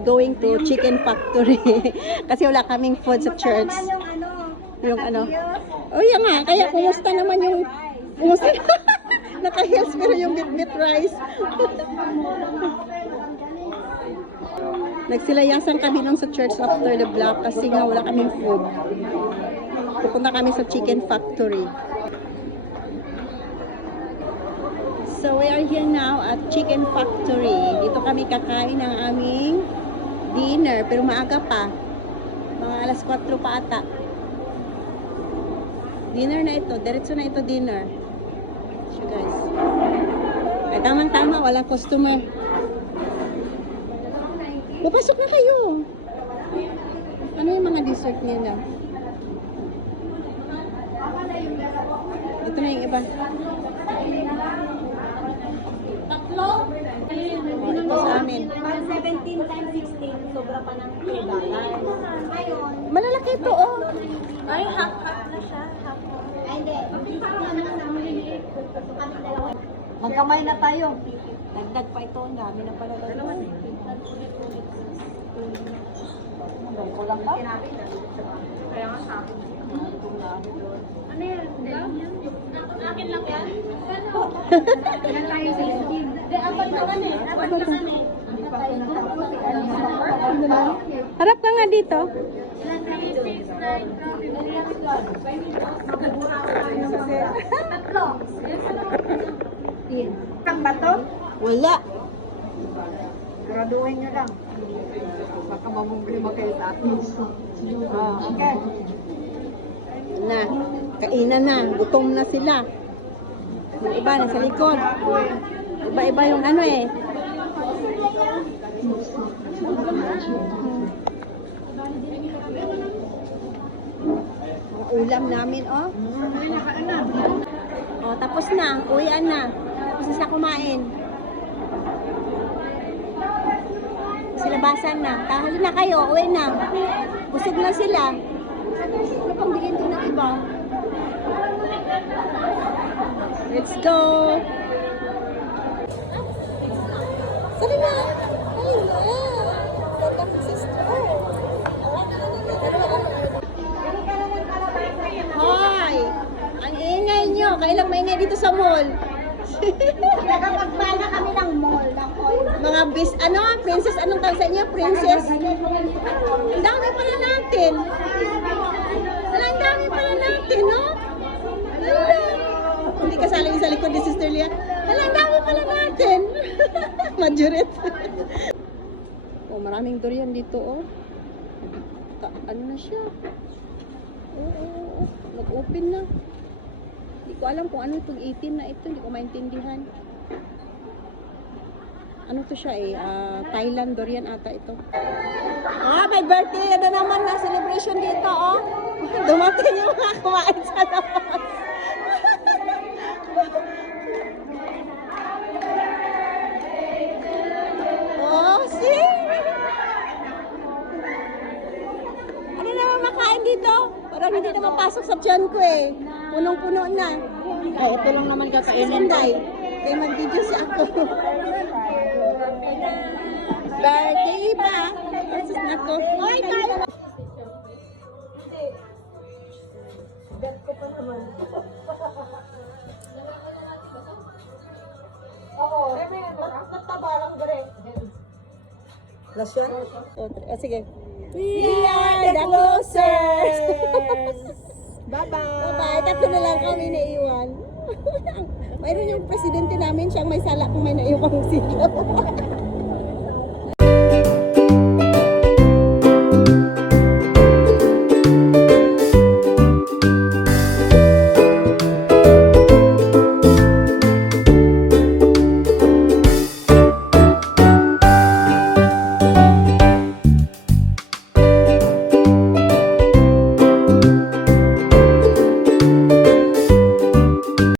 we're going to Chicken Factory. Kasi wala kaming food sa church. Yung ano. Oh, yan nga. Kaya kumusta naman yung... Kumusta? Naka-heels pero yung bit-bit rice. Nagsilayasan kami nung sa church after the block kasi nga wala kaming food. Pupunta kami sa Chicken Factory. So we are here now at Chicken Factory. Dito kami kakain ng aming dinner. Pero maaga pa. Mga alas 4 pa ata. Dinner na ito. Diretso na ito dinner. So guys. Ay tamang-tama. Walang customer. Papasok na kayo. Ano yung mga dessert nila? Ito na yung iba. Ito sa amin. 17 times 16, sobra pa ng $3. Malalaki ito, oh. Ay, half na siya. Ay, hindi. Magkamay na tayo. Dagdag pa ito. Ang dami na pala. Kulang ba? Kaya nga sa akin. Ano yan? Akin lang yan? Ilan tayo sa iskin? Apat naman eh. Apat naman eh. Harap ka nga dito. Ilan tayo? 6, 9, 10, 11, 12. Tatlo. Ang bato? Wala. Graduhin nyo lang. Baka mamumblima kayo sa akin. Okay. Na. Kainan na. Gutom na sila. Yung iba na sa likod. Iba-iba yung ano eh. Mga ulam namin, oh. Oh, tapos na. Uwian na. Tapos na sila kumain. Silabasan na. Tahali na kayo. Uwi na. Busog na sila. Ano pang bigyan ito ng iba? Let's go! Sali na! Hoy! Ang ingay nyo! Kailang maingay dito sa mall. Nagpagpala kami ng mall. Mga princess, anong tawag sa inyo? Princess? Ang dami pala natin. Ang dami pala natin, no? Hindi kasali sa likod ni Sister Lia. Ang dami pala natin. Majoret. Oh, maraming durian dito, oh. Ano na siya? Oo. Nag-open na. Hindi ko alam kung ano itong 18 na ito. Hindi ko maintindihan. Ano to siya eh? Thailand durian ata ito. May birthday na naman na celebration dito, oh. Dumating yung mga kumain sa labas. Oh, see? Ano naman makain dito? Parang hindi na mapasok sa tiyan ko eh. Punong-puno na. Oh, ito lang naman kakainin. Sunday. Kaya mag-video si ako. Birthday pa. Versus ako. Oy, Carl! Bet ko pa naman. Oo. Mataba lang dire. Last one? Sige. We are the losers! Bye-bye! Bye-bye. Tatlo na lang kami naiwan. Mayroon yung presidente namin, siyang may sala kung may naiwang sila.